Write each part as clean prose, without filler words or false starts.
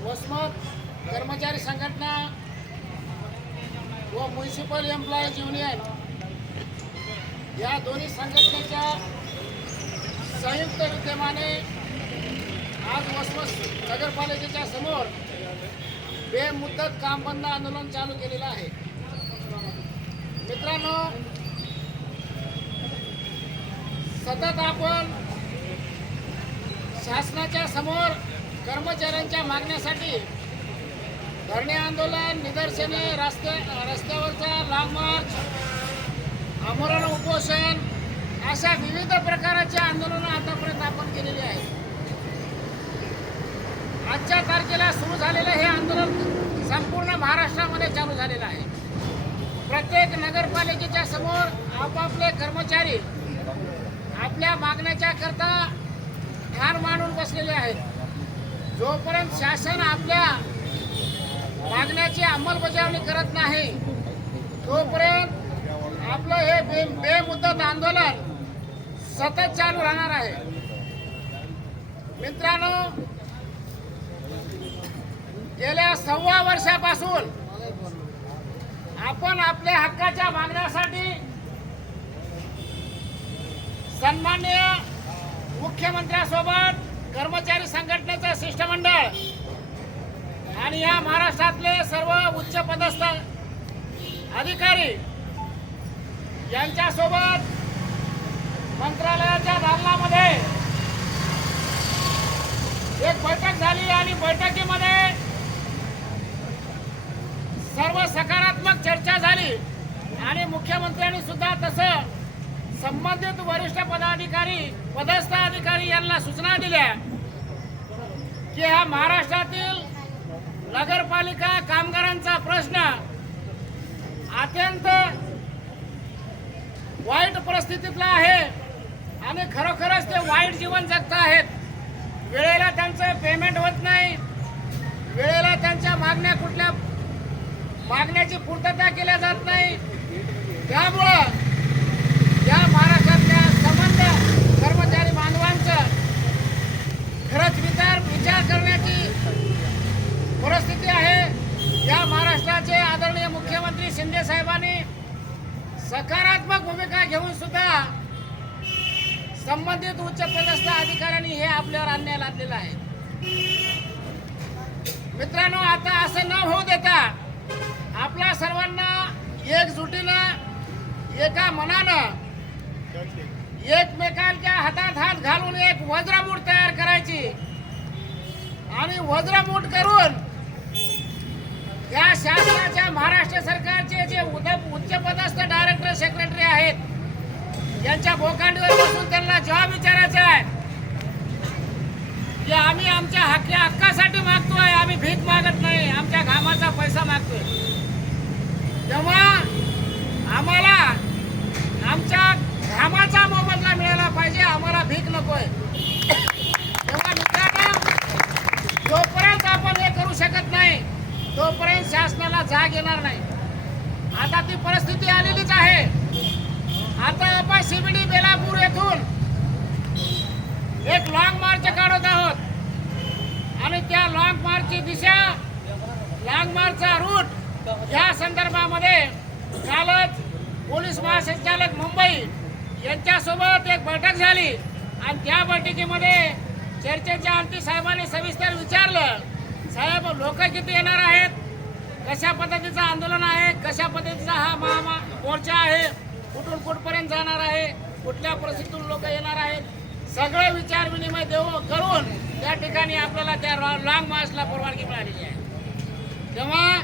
वसमत कर्मचारी संघटना व म्युनिसिपल एम्प्लॉईज युनियन या दोन्ही संघटनेच्या संयुक्त विद्यमाने आज वसमत नगरपालिकेच्या समोर बेमुदत काम बंद आंदोलन चालू केलेलं आहे। मित्रांनो, सतत आपण शासनाच्या समोर कर्मचाऱ्यांच्या मागण्यासाठी धरणे आंदोलन, निदर्शने, रस्त्यावरचा लॉंग मार्च, आमरण उपोषण अशा विविध प्रकारचे आंदोलन आतापर्यंत आपण केलेली आहेत। आजच्या तारखेला सुरू झालेले हे आंदोलन संपूर्ण महाराष्ट्रामध्ये चालू झालेलं आहे। प्रत्येक नगरपालिकेच्या समोर आपापले कर्मचारी आपल्या मागण्याच्या करता ठाण मांडून बसलेले आहेत। जोपर्यंत शासन आपल्या मागण्याची अंमलबजावणी करत नाही तोपर्यंत आपलं हे बेमुदत आंदोलन सतत चालू राहणार आहे। मित्रांनो, गेल्या 1.25 वर्षापासून आपण आपल्या हक्काच्या मागण्यासाठी सन्माननीय मुख्यमंत्र्यांसोबत कर्मचारी संघटनेचे शिष्टमंडळ आणि या महाराष्ट्रातले सर्व उच्च पदस्थ अधिकारी यांच्यासोबत मंत्रालयाच्या दालनामध्ये एक बैठक झाली आणि बैठकीमध्ये सर्व सकारात्मक चर्चा झाली आणि मुख्यमंत्र्यांनी सुद्धा तसं संबंधित वरिष्ठ पदस्थ अधिकारी यांना सूचना दिल्या की हा महाराष्ट्रातील नगरपालिका कामगारांचा प्रश्न अत्यंत वाईट परिस्थितीतला आहे आणि खरोखरच ते वाईट जीवन जगत आहेत। वेळेला त्यांचं पेमेंट होत नाही, वेळेला त्यांच्या मागण्याची पूर्तता केल्या जात नाही। त्यामुळं या महाराष्ट्रातल्या समस्त कर्मचारी बांधवांचं खरंच विचार करण्याची परिस्थिती आहे। या महाराष्ट्राचे आदरणीय मुख्यमंत्री शिंदे साहेबांनी सकारात्मक भूमिका घेऊन सुद्धा संबंधित उच्च पदस्थ अधिकाऱ्यांनी हे आपल्यावर अन्याय लादलेला आहे। मित्रांनो, आता असं न होऊ देता आपल्या सर्वांना एकजुटीनं एका मनानं एकमेकांच्या हातात हात घालून एक वज्रमूठ तयार करायची आणि वज्रमूठ करून या शासनाच्या महाराष्ट्र सरकारचे जे उच्च पदस्थ डायरेक्टर सेक्रेटरी आहेत यांच्या बोकांडीवर बसून त्यांना जवाब विचारायचा आहे की आम्ही आमच्या हक्कासाठी मागतोय, आम्ही भीक मागत नाही, आमच्या घामाचा पैसा मागतोय। तेव्हा आम्हाला आमच्या घामाचा मोबदला मिळाला पाहिजे, आम्हाला भीक नकोय। तेव्हा मित्रांनो, जोपर्यंत आपण हे करू शकत नाही तोपर्यंत शासनाला जाग येणार नाही। आता ती परिस्थिती आलेलीच आहे। आता आपण CBD बेलापूर येथून एक लॉंग मार्च काढत आहोत आणि त्या लॉंग मार्चची दिशा, लॉंग मार्चचा रूट या संदर्भामध्ये कालच पोलीस महासंचालक मुंबई यांच्यासोबत एक बैठक झाली आणि त्या बैठकीमध्ये चर्चेच्या अंती साहेबांनी सविस्तर विचारलं, साहेब लोक किती येणार आहेत, कशा पद्धतीचं आंदोलन आहे, कशा पद्धतीचा हा मोर्चा आहे, कुठून कुठपर्यंत जाणार आहे, कुठल्या परिस्थितीतून लोक येणार आहेत, सगळं विचार विनिमय करून त्या ठिकाणी आपल्याला त्या लॉंग मार्चला परवानगी मिळालेली आहे। तेव्हा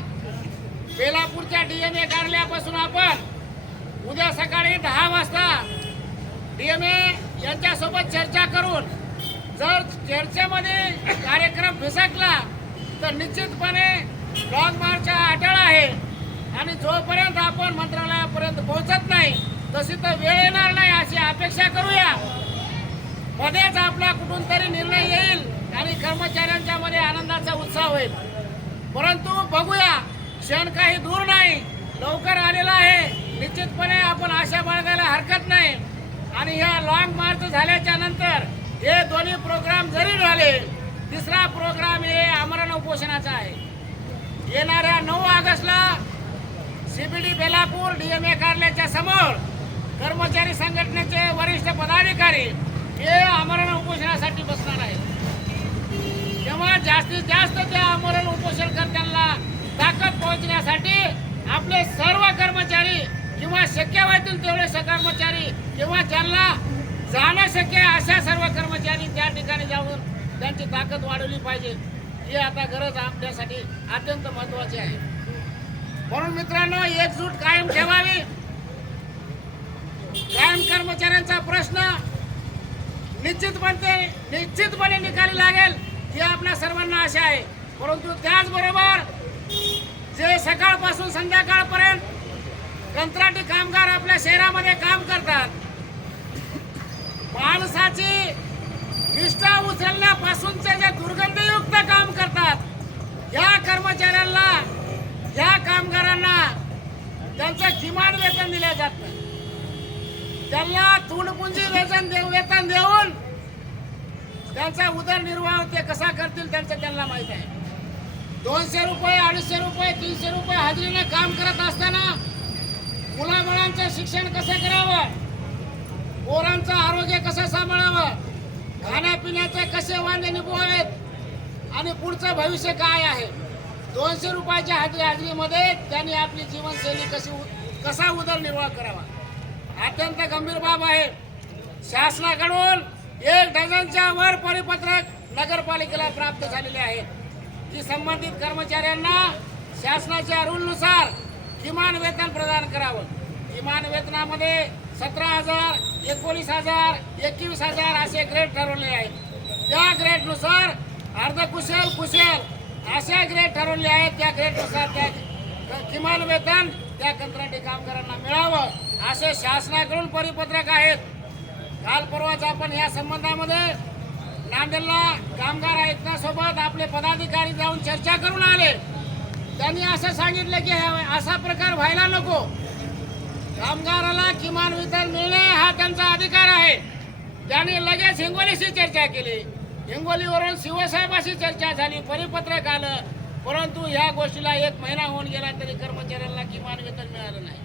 बेलापूरच्या DMA कार्यालयापासून आपण उद्या सकाळी 10 वाजता DMA यांच्यासोबत चर्चा करून जर चर्चेमध्ये कार्यक्रम फिसकला तर निश्चितपणे लॉंग मार्च अटळ आहे आणि जोपर्यंत आपण मंत्रालयापर्यंत पोहोचत नाही तशी तर वेळ येणार नाही अशी अपेक्षा करूया। मध्येच आपला कुठून तरी निर्णय येईल आणि कर्मचाऱ्यांच्या मध्ये आनंदाचा उत्साह होईल। परंतु बघूया, क्षण काही दूर नाही, लवकर आलेला आहे। निश्चितपणे आपण आशा बाळगायला हरकत नाही आणि या लॉंग मार्च झाल्याच्या नंतर हे दोन्ही प्रोग्राम जरी झाले तिसरा प्रोग्राम हे आमरण उपोषणाचा आहे. येणाऱ्या 9 ऑगस्टला CBD बेलापूर DMA कार्यालयाच्या समोर कर्मचारी संघटनेचे वरिष्ठ पदाधिकारी हे आमरण उपोषणासाठी बसणार आहे. तेव्हा जास्तीत जास्त त्या आमरण उपोषणकर्त्यांना ताकद पोहोचण्यासाठी आपले सर्व कर्मचारी किंवा शक्य होतील तेवढे कर्मचारी किंवा ज्यांना जाणं शक्य आहे अशा सर्व कर्मचारी त्या ठिकाणी जाऊन त्यांची ताकद वाढवली पाहिजे. ही आता गरज आपल्यासाठी अत्यंत महत्त्वाची आहे. म्हणून मित्रांनो, एकजूट कायम ठेवावी. कायम कर्मचाऱ्यांचा प्रश्न निश्चितपणे निकाली लागेल ही आपल्या सर्वांना आशा आहे. परंतु त्याचबरोबर जे सकाळपासून संध्याकाळपर्यंत कंत्राटी कामगार आपल्या शहरामध्ये काम करतात, माणसाची निष्ठा उचलण्यापासूनचे जे दुर्गंधयुक्त काम करतात, या कर्मचाऱ्यांना या कामगारांना त्यांचं किमान वेतन दिले जात नाही. त्यांना तोंडपुंजी वेतन देऊन त्यांचा उदरनिर्वाह ते कसा करतील त्यांना माहित आहे. 200 रुपये 250 रुपये 300 रुपये हाजरीने काम करत असताना मुलाबाळांचं शिक्षण कसं करावं, पोरांचं आरोग्य कसं सांभाळावं, खाण्यापिण्याचे कसे वांदे निभवावेत आणि पुढचं भविष्य काय आहे, 200 रुपयाच्या हाजरीमध्ये त्यांनी आपली जीवनशैली कसा उदरनिर्वाह करावा, अत्यंत गंभीर बाब आहे. शासनाकडून 1 डझनच्या वर परिपत्रक नगरपालिकेला प्राप्त झालेले आहेत की संबंधित कर्मचाऱ्यांना शासनाच्या रूलनुसार किमान वेतन प्रदान करावं. किमान वेतनामध्ये 17,000, 19,000, 21,000 असे ग्रेड ठरवले आहेत. त्या ग्रेडनुसार अर्धकुशल, कुशल अशा ग्रेड ठरवले आहेत. त्या ग्रेडनुसार त्या किमान वेतन त्या कंत्राटी कामगारांना मिळावं असे शासनाकडून परिपत्रक आहेत. काल परवाच आपण या संबंधामध्ये नांदेडला कामगार आयुक्तांसोबत आपले पदाधिकारी जाऊन चर्चा करून आले. त्यांनी असं सांगितलं की असा प्रकार व्हायला नको. कामगाराला किमान वेतन मिळणे हा त्यांचा अधिकार आहे. त्यांनी लगेच हिंगोलीशी चर्चा केली. हिंगोलीवरून शिवसाहेबाशी चर्चा झाली, परिपत्रक आलं. परंतु या गोष्टीला 1 महिना होऊन गेला तरी कर्मचाऱ्यांना किमान वेतन मिळालं नाही.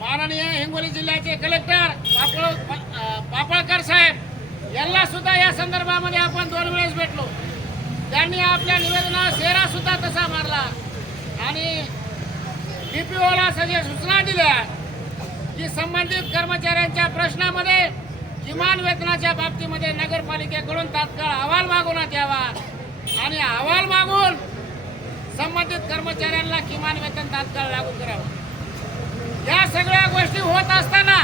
माननीय हिंगोली जिल्ह्याचे कलेक्टर पापळकर साहेब यांना सुद्धा या संदर्भामध्ये आपण 2 वेळेस भेटलो. त्यांनी आपल्या निवेदनात शेरा सुद्धा तसा मारला आणि DPOला सगळ्या सूचना दिल्या की संबंधित कर्मचाऱ्यांच्या प्रश्नामध्ये किमान वेतनाच्या बाबतीमध्ये नगरपालिकेकडून तात्काळ अहवाल मागवण्यात यावा आणि अहवाल मागून संबंधित कर्मचाऱ्यांना किमान वेतन तात्काळ लागू करावं. या सगळ्या गोष्टी होत असताना,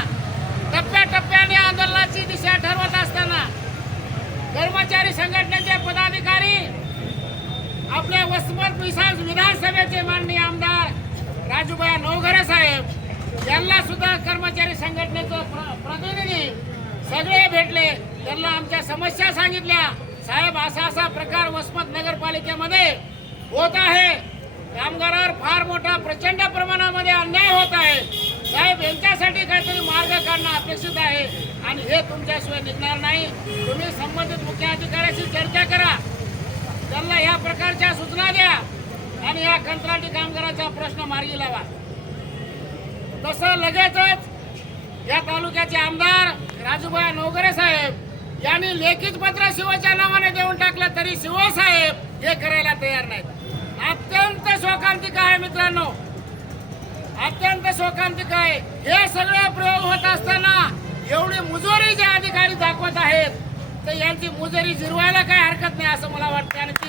टप्प्याटप्प्याने आंदोलनाची दिशा ठरवत असताना कर्मचारी संघटनेचे पदाधिकारी आपल्या वसमत विधानसभेचे माननीय आमदार राजूभाई नवघरे साहेब यांना सुद्धा कर्मचारी संघटनेचे प्रतिनिधी सगळे भेटले. त्यांना आमच्या समस्या सांगितल्या. साहेब, असा प्रकार वसमत नगरपालिकेमध्ये होत आहे. कामगारावर फार मोठा प्रचंड प्रमाणामध्ये अन्याय होत आहे. साहेब, यांच्यासाठी काहीतरी मार्ग काढणं अपेक्षित आहे आणि हे तुमच्याशिवाय निघणार नाही. तुम्ही संबंधित मुख्याधिकाऱ्याशी चर्चा करा, त्यांना या प्रकारच्या सूचना द्या आणि या कंत्राटी कामगाराचा प्रश्न मार्गी लावा. तसं लगेचच या तालुक्याचे आमदार राजूभाई नवघरे साहेब यांनी लेखित पत्र शिवच्या नावाने देऊन टाकलं तरी शिवसाहेब हे करायला तयार नाहीत. अत्यंत शोकांतिक आहे मित्रांनो, अत्यंत शोकांतिक आहे. हे सगळे प्रयोग होत असताना एवढी मुजोरी जे अधिकारी दाखवत आहेत तर यांची मुजोरी जिरवायला काही हरकत नाही असं मला वाटतं. आणि ती